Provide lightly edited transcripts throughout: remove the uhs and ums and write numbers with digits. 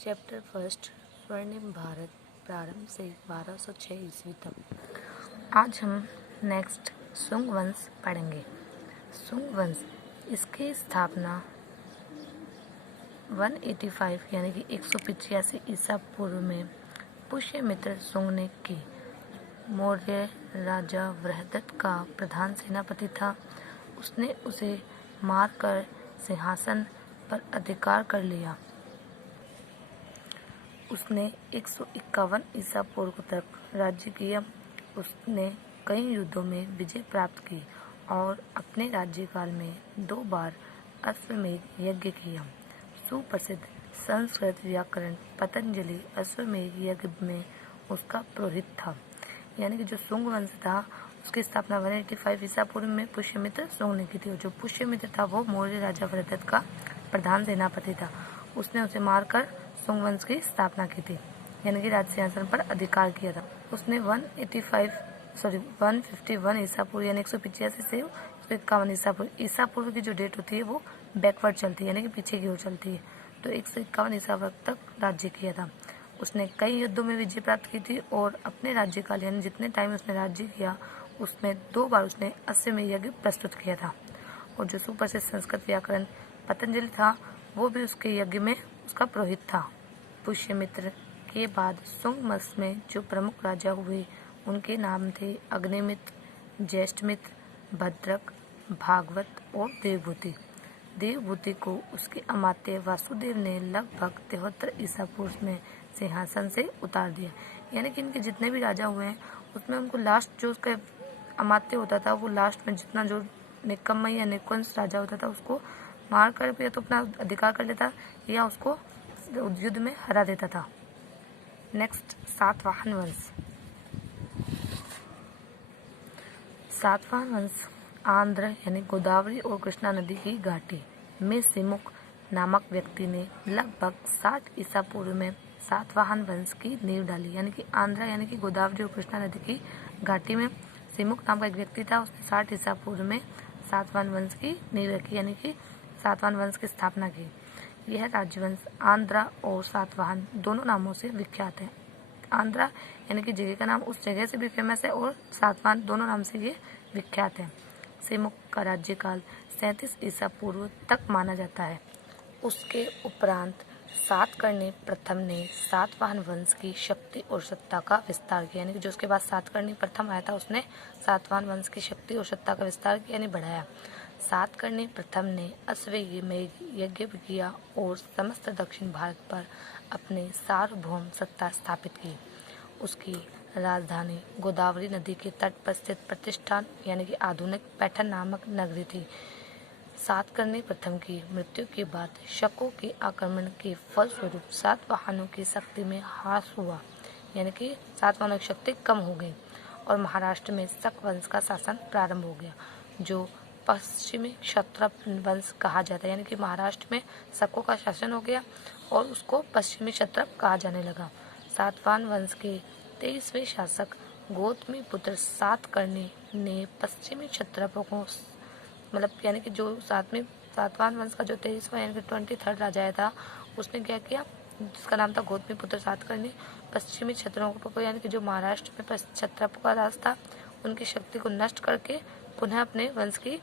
Chapter first स्वर्णिम भारत प्रारंभ से 1206 ईस्वी तक। आज हम नेक्स्ट सुंग वंश पढ़ेंगे। सुंग वंश इसकी स्थापना 185 यानी कि 185 ईसा पूर्व में पुष्यमित्र सुंग ने की। मौर्य राजा बृहदत्त का प्रधान सेनापति था। उसने उसे मारकर सिंहासन पर अधिकार कर लिया। उसने 151 ईसा पूर्व तक राज्य किया। उसने कई युद्धों में विजय प्राप्त की और अपने राज्यकाल में 2 बार अश्वमेध यज्ञ किया। सुप्रसिद्ध संस्कृत व्याकरण पतंजलि अश्वमेध यज्ञ में उसका पुरोहित था। यानी कि जो सुंग वंश था उसकी स्थापना 185 ईसा पूर्व में पुष्यमित्र सुंग ने की थी। जो पुष्यमित्र था वो मौर्य राजा बृहदत्त का प्रधान सेनापति था। उसने उसे मारकर सुंग वंश की स्थापना की थी, यानी कि राज सिंहासन पर अधिकार किया था। उसने 151 ईसा पूर्व यानी 185 से 151 ईसा पूर्व की जो डेट होती है वो बैकवर्ड चलती है, यानी कि पीछे की ओर चलती है। तो 151 ईसा वर्ष तक राज्य किया था। उसने कई युद्धों में विजय प्राप्त की थी और अपने राज्यकाल यानी जितने टाइम उसने राज्य किया उसमें 2 बार उसने अश्वमेध यज्ञ प्रस्तुत किया था। और जो सुप्रसिद्ध संस्कृत व्याकरण पतंजलि था वो भी उसके यज्ञ में उसका पुरोहित था। पुष्यमित्र के बाद सुंग वंश में जो प्रमुख राजा हुए उनके नाम थे अग्निमित्र, ज्येष्ठमित्र, भद्रक, भागवत और देवभूति। देवभूति को उसके अमात्य वासुदेव ने लगभग 73 ईसा पूर्व में सिंहासन से उतार दिया। यानी कि इनके जितने भी राजा हुए हैं उसमें उनको लास्ट जो उसका अमात्य होता था वो लास्ट में जितना जो निकम्मा या निकुंज राजा होता था उसको मार कर या तो अपना अधिकार कर लेता या उसको युद्ध में हरा देता था। नेक्स्ट सातवाहन वंश। सातवाहन वंश आंध्र यानी गोदावरी और कृष्णा नदी की घाटी में सिमुक नामक व्यक्ति ने लगभग 60 ईसा पूर्व में सातवाहन वंश की नींव डाली। यानी कि आंध्र यानी कि गोदावरी और कृष्णा नदी की घाटी में सिमुक नाम का एक व्यक्ति था। उसने 60 ईसा पूर्व में सातवाहन वंश की नींव रखी, यानी कि सातवाहन वंश की स्थापना की। यह राजवंश आंध्रा और सातवाहन दोनों नामों से विख्यात है। आंध्रा यानी कि जगह का नाम उस जगह से भी फेमस है और सातवाहन दोनों नाम से ये विख्यात है। सिमुक का राज्यकाल 37 ईसा पूर्व तक माना जाता है। उसके उपरांत सातकर्णी प्रथम ने सातवाहन वंश की शक्ति और सत्ता का विस्तार किया। यानी कि जो उसके बाद सातकर्णी प्रथम आया था उसने सातवाहन वंश की शक्ति और सत्ता का विस्तार किया, यानी बढ़ाया। सातकर्णी प्रथम ने अश्वमेध यज्ञ किया और समस्त दक्षिण भारत पर अपने सार्वभौम सत्ता स्थापित की। उसकी राजधानी गोदावरी नदी के तट पर स्थित प्रतिष्ठान यानी कि आधुनिक पैठन नामक नगरी थी। सातकर्णी प्रथम की मृत्यु के बाद शकों के आक्रमण के फलस्वरूप सातवाहनों की शक्ति में ह्रास हुआ, यानी कि सातवाहनों की शक्ति कम हो गई और महाराष्ट्र में शक वंश का शासन प्रारंभ हो गया, जो पश्चिमी क्षत्रप वंश कहा जाता है। यानी कि महाराष्ट्र में शकों का शासन हो गया और उसको पश्चिमी क्षत्रप कहा जाने लगा। सातवाहन वंश के 23वें शासक गौतमी पुत्र सातकर्णी ने पश्चिमी क्षत्रपों को यानी कि जो सातवाहन वंश का जो 23वां यानी कि 23rd राजा था उसने क्या किया, जिसका नाम था गौतमी पुत्र सातकर्णी, पश्चिमी क्षत्रियों को यानी कि जो महाराष्ट्र में क्षत्रप का राज था उनकी शक्ति को नष्ट करके पुनः अपने वंश की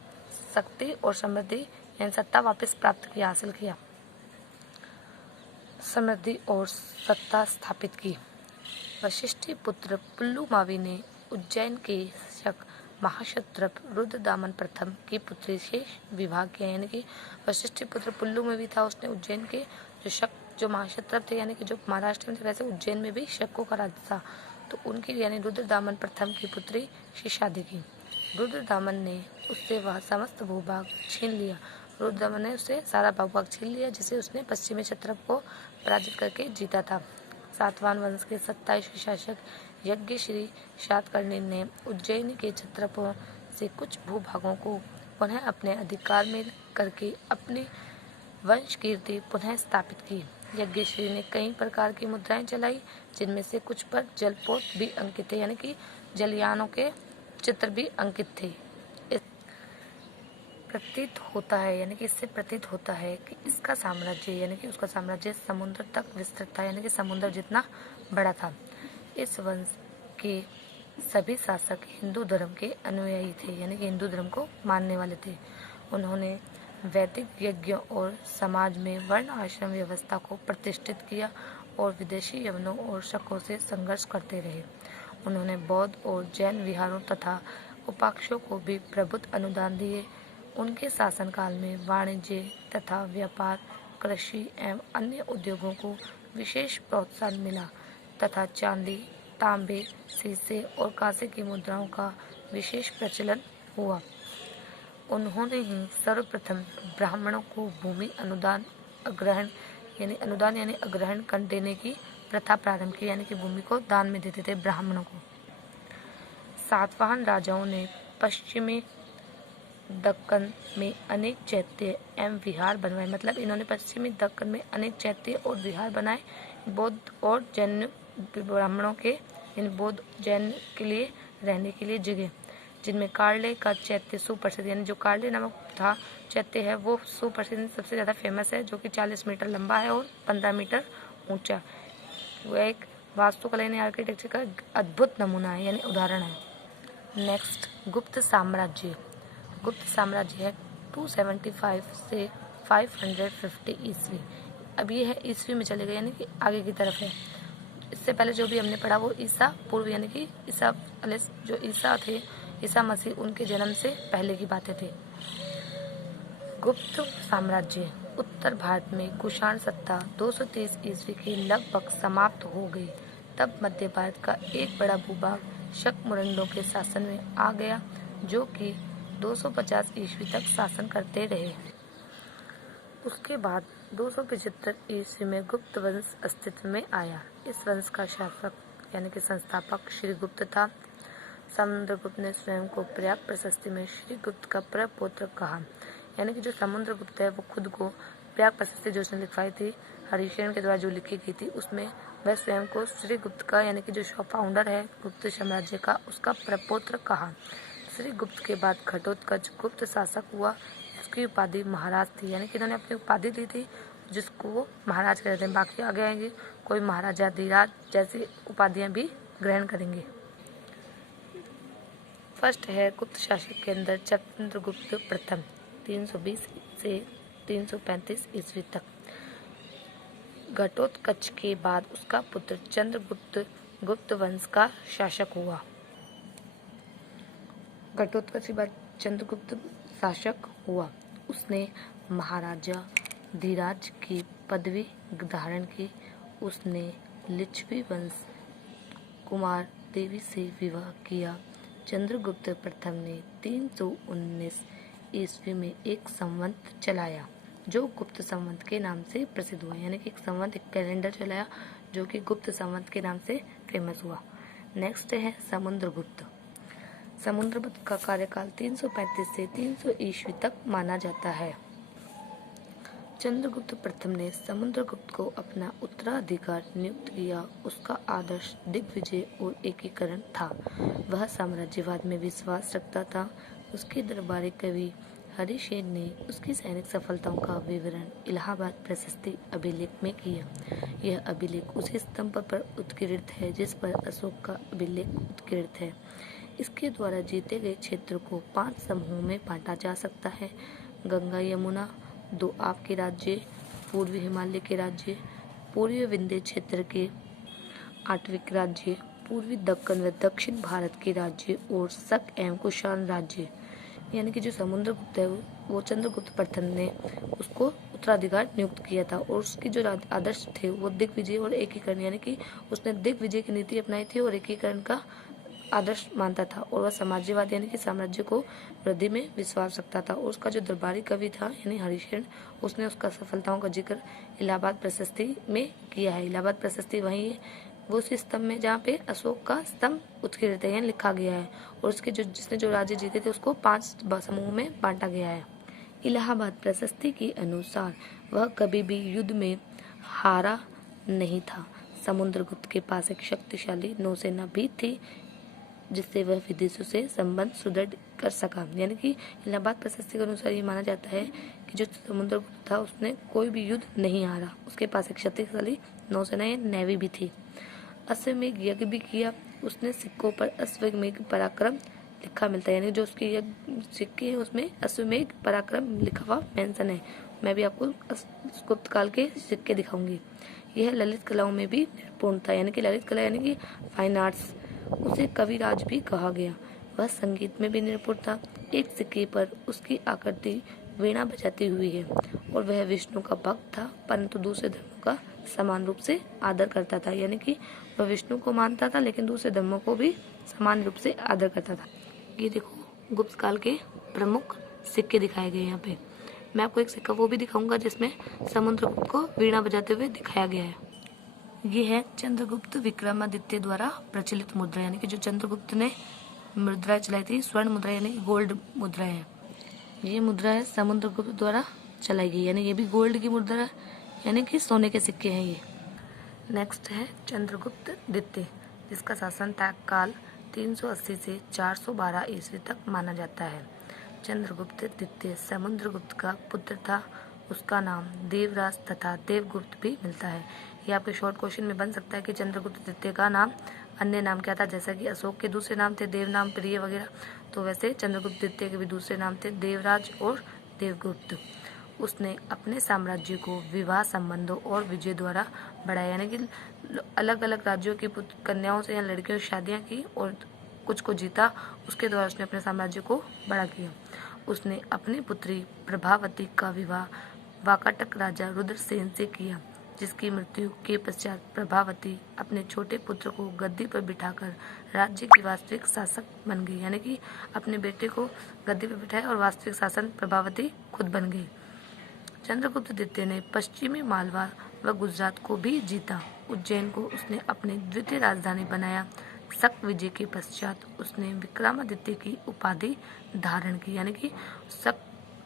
शक्ति और समृद्धि यानी सत्ता वापस प्राप्त किया, हासिल किया, समृद्धि और सत्ता स्थापित की। वशिष्ठी पुत्र पुल्लुमावी ने उज्जैन के शक महाक्षत्रप रुद्रदामन प्रथम की पुत्री से विवाह किया। यानी कि वशिष्ठी पुत्र पुल्लुमावी था, उसने उज्जैन के जो महाक्षत्रप थे यानी कि जो महाराष्ट्र में थे वैसे उज्जैन में भी शकों का राज्य था, तो उनकी यानी रुद्रदामन प्रथम की पुत्री से शादी की। रुद्रदामन ने उससे वह समस्त भूभाग छीन लिया। रुद्रदामन ने उससे सारा भूभाग छीन लिया जिसे उसने पश्चिमी क्षत्रप को पराजित करके जीता था। सातवाहन वंश के 27वें शासक यज्ञश्री सातकर्णी ने उज्जैन के क्षत्रपों से कुछ भूभागों को पुनः अपने अधिकार में करके अपनी वंश कीर्ति पुनः स्थापित की। यज्ञश्री ने कई प्रकार की मुद्राएं चलाई जिनमें से कुछ पर जलपोत भी अंकित थे, यानी कि जलयानों के चित्र भी अंकित थे। प्रतीत होता है यानी कि इससे प्रतीत होता है कि इसका साम्राज्य यानी कि उसका साम्राज्य समुद्र तक विस्तृत था यानी कि समुद्र जितना बड़ा था। इस वंश के सभी शासक हिंदू धर्म के अनुयायी थे यानी कि हिंदू धर्म को मानने वाले थे। उन्होंने वैदिक यज्ञ और समाज में वर्ण आश्रम व्यवस्था को प्रतिष्ठित किया और विदेशी यवनों और शकों से संघर्ष करते रहे। उन्होंने बौद्ध और जैन विहारों तथा उपाक्षों को भी प्रभुत्व अनुदान दिए। उनके शासनकाल में वाणिज्य तथा व्यापार, कृषि एवं अन्य उद्योगों को विशेष प्रोत्साहन मिला तथा चांदी, तांबे, शीशे और कांसे की मुद्राओं का विशेष प्रचलन हुआ। उन्होंने ही सर्वप्रथम ब्राह्मणों को भूमि अनुदान यानी अग्रहण कर देने की प्रथा प्रारंभ की यानी कि भूमि को दान में देते थे ब्राह्मणों को। सातवाहन राजाओं ने पश्चिमी दक्कन में अनेक चैत्य एवं विहार बनवाए, मतलब इन्होंने पश्चिमी दक्कन में अनेक चैत्य और विहार बनाए बौद्ध और जैन ब्राह्मणों के यानी बौद्ध जैन के लिए रहने के लिए जगह, जिनमें कार्ले का चैत्य सुप्रसिद्ध यानी जो कार्ले नामक था चैत्य है वो सुप्रसिद्ध सबसे ज़्यादा फेमस है, जो कि 40 मीटर लंबा है और 15 मीटर ऊंचा। वो एक वास्तुकला यानी आर्किटेक्चर का अद्भुत नमूना है यानी उदाहरण है। नेक्स्ट, गुप्त साम्राज्य। गुप्त साम्राज्य है 275 से 550 ईस्वी। अब ये है ईस्वी में चले गए यानी कि आगे की तरफ है। इससे पहले जो भी हमने पढ़ा वो ईसा पूर्व यानी कि जो ईसा थे, ईसा मसीह, उनके जन्म से पहले की बातें थी। गुप्त साम्राज्य उत्तर भारत में कुषाण सत्ता 230 ईस्वी के लगभग समाप्त हो गई। तब मध्य भारत का एक बड़ा भूभाग शक मुरंडों के शासन में आ गया, जो कि 250 ईस्वी तक शासन करते रहे। उसके बाद 275 ईस्वी में गुप्त वंश अस्तित्व में आया। इस वंश का शासक यानी कि संस्थापक श्रीगुप्त था। समुद्रगुप्त ने स्वयं को प्रयाग प्रशस्ति में श्रीगुप्त का प्रपौत्र कहा, यानी कि जो समुद्रगुप्त है वो खुद को प्रयाग प्रशस्ति जो उसने लिखवाई थी हरिशेन के द्वारा जो लिखी गई थी उसमें वह स्वयं को श्रीगुप्त का यानी कि जो फाउंडर है गुप्त साम्राज्य का उसका प्रपौत्र कहा। श्रीगुप्त के बाद घटोत्कच गुप्त शासक हुआ। इसकी उपाधि महाराज थी, यानी कि इन्होंने अपनी उपाधि दी थी जिसको वो महाराज कहते हैं। बाकी आगे आएंगे कोई महाराजा धीराज जैसी उपाधियां भी ग्रहण करेंगे। फर्स्ट है गुप्त शासक के अंदर चंद्रगुप्त प्रथम 320 से 335 ईस्वी तक। घटोत्कच के बाद उसका पुत्र चंद्रगुप्त गुप्त वंश का शासक हुआ। घटोत्कच के बाद चंद्रगुप्त शासक हुआ। उसने महाराजा धीराज की पदवी धारण की। उसने लिच्छवी वंश कुमार देवी से विवाह किया। चंद्रगुप्त प्रथम ने 319 ईस्वी में एक संवत चलाया जो गुप्त संवत के नाम से प्रसिद्ध हुआ, यानी कि एक संवत, एक कैलेंडर चलाया जो कि गुप्त संवत के नाम से फेमस हुआ। नेक्स्ट है समुद्रगुप्त। समुद्रगुप्त का कार्यकाल 335 से 300 ईस्वी तक माना जाता है। चंद्रगुप्त प्रथम ने समुद्रगुप्त को अपना उत्तराधिकार नियुक्त किया। उसका आदर्श दिग्विजय और एकीकरण था। वह साम्राज्यवाद में विश्वास रखता था। उसके दरबारी कवि हरिशेन ने उसकी सैनिक सफलताओं का विवरण इलाहाबाद प्रशस्ति अभिलेख में किया। यह अभिलेख उसी स्तंभ पर उत्कीर्णित है जिस पर अशोक का अभिलेख उत्कीर्णित है। इसके द्वारा जीते गए क्षेत्र को 5 समूहों में बांटा जा सकता है। गंगा यमुना, 2 आपके राज्य, पूर्वी हिमालय के राज्य, पूर्वी विंध्य क्षेत्र के आटविक राज्य, पूर्वी दक्कन व दक्षिण भारत के राज्य और शक एवं कुषाण राज्य। यानी कि जो समुद्रगुप्त है वो चंद्रगुप्त प्रथम ने उसको उत्तराधिकार नियुक्त किया था और उसकी जो आदर्श थे वो दिग्विजय और एकीकरण, यानी कि उसने दिग्विजय की नीति अपनाई थी और एकीकरण का आदर्श मानता था। और वह समाजवाद यानी कि साम्राज्य को वृद्धि में विश्वास रखता था। और उसका जो दरबारी कवि था यानी हरिशेन, उसने उसका सफलताओं का जिक्र इलाहाबाद प्रशस्ति में किया है। इलाहाबाद प्रशस्ति वही है वो उसी स्तंभ में जहाँ पे अशोक का स्तंभ उत्कीर्णित है यानी लिखा गया है। और उसके जिसने जो राज्य जीते थे उसको 5 समूह में बांटा गया है। इलाहाबाद प्रशस्ति के अनुसार वह कभी भी युद्ध में हारा नहीं था। समुद्रगुप्त के पास एक शक्तिशाली नौसेना भी थी। जिससे वह विदेशों से संबंध सुदृढ़ कर सका। यानी कि इलाहाबाद प्रशस्ति के अनुसार ये माना जाता है कि जो समुद्रगुप्त था उसने कोई भी युद्ध नहीं हारा। उसके पास एक शक्तिशाली नौसेना या नेवी भी थी। अश्वमेध यज्ञ भी किया उसने। सिक्कों पर अश्वमेध पराक्रम लिखा मिलता है, यानी जो उसके यज्ञ सिक्के हैं उसमें अश्वमेध पराक्रम लिखा हुआ मेंशन है। मैं भी आपको गुप्त काल के सिक्के दिखाऊंगी। यह ललित कलाओं में भी निपुण था, यानी कि ललित कला यानी कि फाइन आर्ट्स। उसे कविराज भी कहा गया। वह संगीत में भी निपुण था। एक सिक्के पर उसकी आकृति वीणा बजाती हुई है और वह विष्णु का भक्त था, परंतु दूसरे धर्मों का समान रूप से आदर करता था। यानी कि वह विष्णु को मानता था लेकिन दूसरे धर्मों को भी समान रूप से आदर करता था। ये देखो गुप्त काल के प्रमुख सिक्के दिखाए गए यहाँ पे। मैं आपको एक सिक्का वो भी दिखाऊंगा जिसमें समुद्रगुप्त को वीणा बजाते हुए दिखाया गया है। ये है चंद्रगुप्त विक्रमादित्य द्वारा प्रचलित मुद्रा, यानी कि जो चंद्रगुप्त ने मुद्रा चलाई थी, स्वर्ण मुद्रा यानी कि गोल्ड मुद्रा है। ये मुद्रा है समुद्रगुप्त द्वारा चलाई गई, यानी ये भी गोल्ड की मुद्रा है, यानी कि सोने के सिक्के हैं ये। नेक्स्ट है चंद्रगुप्त द्वितीय, जिसका शासन काल 380 से 412 ईस्वी तक माना जाता है। चंद्रगुप्त द्वितीय समुद्रगुप्त का पुत्र था। उसका नाम देवराज तथा देवगुप्त भी मिलता है। ये आपके शॉर्ट क्वेश्चन में बन सकता है कि चंद्रगुप्त द्वितीय का नाम अन्य नाम क्या था, जैसा कि अशोक के दूसरे नाम थे देवनाम, प्रिय वगैरह, तो वैसे चंद्रगुप्त द्वितीय के भी दूसरे नाम थे देवराज और देवगुप्त। उसने अपने साम्राज्य को विवाह संबंधों और विजय द्वारा बढ़ाया, यानी कि अलग अलग राज्यों की कन्याओं से या लड़कियों से शादियाँ की और कुछ को जीता, उसके द्वारा उसने अपने साम्राज्य को बड़ा किया। उसने अपनी पुत्री प्रभावती का विवाह वाकाटक राजा रुद्रसेन से किया, जिसकी मृत्यु के पश्चात प्रभावती अपने छोटे पुत्र को गद्दी पर बिठाकर राज्य की वास्तविक शासक बन गई। यानी कि अपने बेटे को गद्दी पर बिठाया और वास्तविक शासन प्रभावती खुद बन गई। चंद्रगुप्त द्वितीय ने पश्चिमी मालवा व गुजरात को भी जीता। उज्जैन को उसने अपनी द्वितीय राजधानी बनाया। शक विजय के पश्चात उसने विक्रमादित्य की उपाधि धारण की, यानी कि शक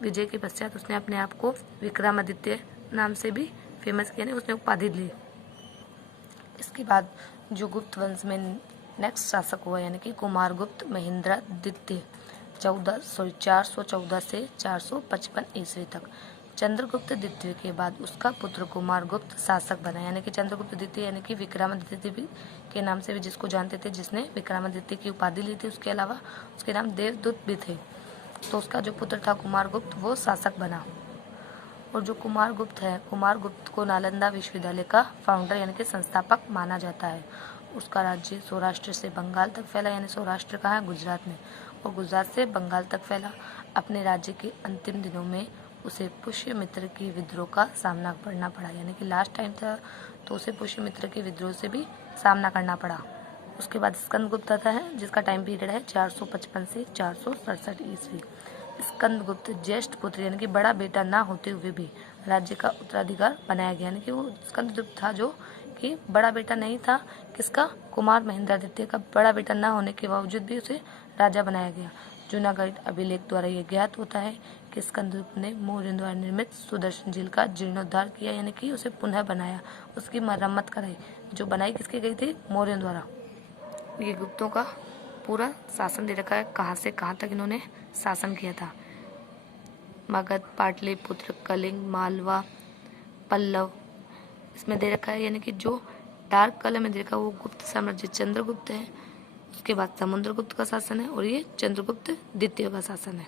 विजय के पश्चात उसने अपने आप को विक्रमादित्य नाम से भी फेमस किया, उसने उपाधि ली। इसके बाद जो गुप्त वंश में नेक्स्ट शासक हुआ, यानी कि कुमारगुप्त महेंद्र द्वितीय 414 से 455 ईस्वी तक। चंद्रगुप्त द्वितीय के बाद उसका पुत्र कुमारगुप्त शासक बना, यानी कि चंद्रगुप्त द्वितीय यानी कि विक्रमादित्य के नाम से भी जिसको जानते थे, जिसने विक्रमादित्य की उपाधि ली थी। उसके अलावा उसके नाम देवदूत भी थे। तो उसका जो पुत्र था कुमारगुप्त वो शासक बना। और जो कुमारगुप्त है, कुमारगुप्त को नालंदा विश्वविद्यालय का फाउंडर यानी कि संस्थापक माना जाता है। उसका राज्य सौराष्ट्र से बंगाल तक फैला, यानी सौराष्ट्र कहाँ है, गुजरात में, और गुजरात से बंगाल तक फैला। अपने राज्य के अंतिम दिनों में उसे पुष्यमित्र की विद्रोह का सामना करना पड़ा, यानी कि लास्ट टाइम था तो उसे पुष्यमित्र के विद्रोह से भी सामना करना पड़ा। उसके बाद स्कंदगुप्त आता है, जिसका टाइम पीरियड है 455 से 467 ईस्वी। स्कंदगुप्त ज्येष्ठ पुत्र यानी कि बड़ा बेटा ना होते हुए भी राज्य का उत्तराधिकार बनाया गया, यानी कि वो स्कंदगुप्त था जो कि बड़ा बेटा नहीं था किसका, कुमार महेंद्रादित्य का बड़ा बेटा ना होने के बावजूद भी उसे राजा बनाया गया। जूनागढ़ अभिलेख द्वारा यह ज्ञात होता है कि स्कंदगुप्त ने मौर्यों द्वारा निर्मित सुदर्शन झील का जीर्णोद्धार किया, यानी कि उसे पुनः बनाया, उसकी मरम्मत कराई। जो बनाई किसकी गई थी, मौर्यों द्वारा। ये गुप्तों का पूरा शासन दे रखा है, कहाँ से कहाँ तक इन्होंने शासन किया था। मगध, पाटलिपुत्र, कलिंग, मालवा, पल्लव इसमें दे रखा है, यानी कि जो डार्क कलर में दे रखा है वो गुप्त साम्राज्य चंद्रगुप्त है। उसके बाद समुद्रगुप्त का शासन है और ये चंद्रगुप्त द्वितीय का शासन है।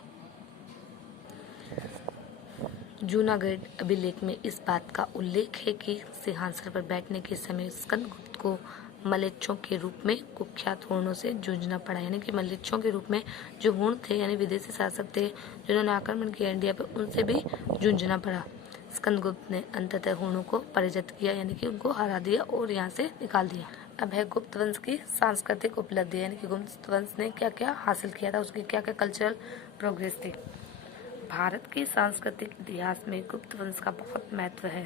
जूनागढ़ अभिलेख में इस बात का उल्लेख है कि सिंहासन पर बैठने के समय स्कंदगुप्त को मलेच्छों के रूप में कुख्यात हूणों से जूझना पड़ा, यानी कि मलेच्छों के रूप में जो हूण थे यानी विदेशी शासक थे जिन्होंने आक्रमण किया इंडिया पर, उनसे भी जूझना पड़ा। स्कंदगुप्त ने अंततः हूणों को पराजित किया, यानी कि उनको हरा दिया और यहाँ से निकाल दिया। अब है गुप्त वंश की सांस्कृतिक उपलब्धि, यानी कि गुप्त वंश ने क्या क्या हासिल किया था, उसकी क्या क्या कल्चरल प्रोग्रेस थी। भारत के सांस्कृतिक इतिहास में गुप्त वंश का बहुत महत्व है।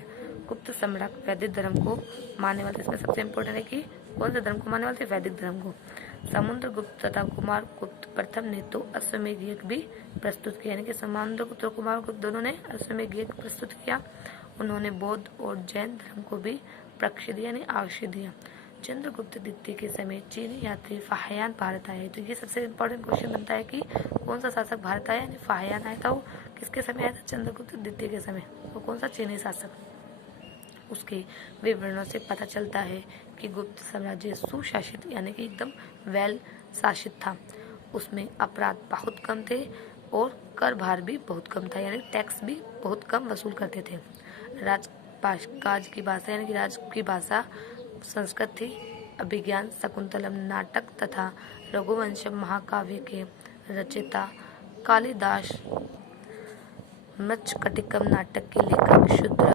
गुप्त सम्राट वैदिक धर्म को मानने वाले, इसमें सबसे इम्पोर्टेंट है कि कौन से धर्म को मानने वाले थे, वैदिक धर्म को। समुद्रगुप्त तथा कुमारगुप्त प्रथम ने तो अश्वमेध यज्ञ भी प्रस्तुत किया, यानी कि समुद्रगुप्त और कुमारगुप्त दोनों ने अश्वमेध यज्ञ प्रस्तुत किया। उन्होंने बौद्ध और जैन धर्म को भी प्रक्षिप्त यानी आश्रय दिया। चंद्रगुप्त द्वितीय के समय चीनी यात्री फाहियान भारत आए। तो ये सबसे इम्पोर्टेंट क्वेश्चन बनता है कि कौन सा शासक भारत आया, यानी फाहियान आया था। वो किसके समय आया था? चंद्रगुप्त द्वितीय के समय। वो कौन सा चीनी शासक? उसके विवरणों से पता चलता है कि गुप्त साम्राज्य सुशासित यानी कि एकदम वेल शासित था। उसमें अपराध बहुत कम थे और कर भार भी बहुत कम था, यानी टैक्स भी बहुत कम वसूल करते थे। काज की भाषा यानी कि राज की भाषा संस्कृत थी। अभिज्ञान, शकुंतलम नाटक तथा रघुवंशम महाकाव्य के रचयिता कालिदास, मृच्छकटिकम नाटक के लेखक, शूद्र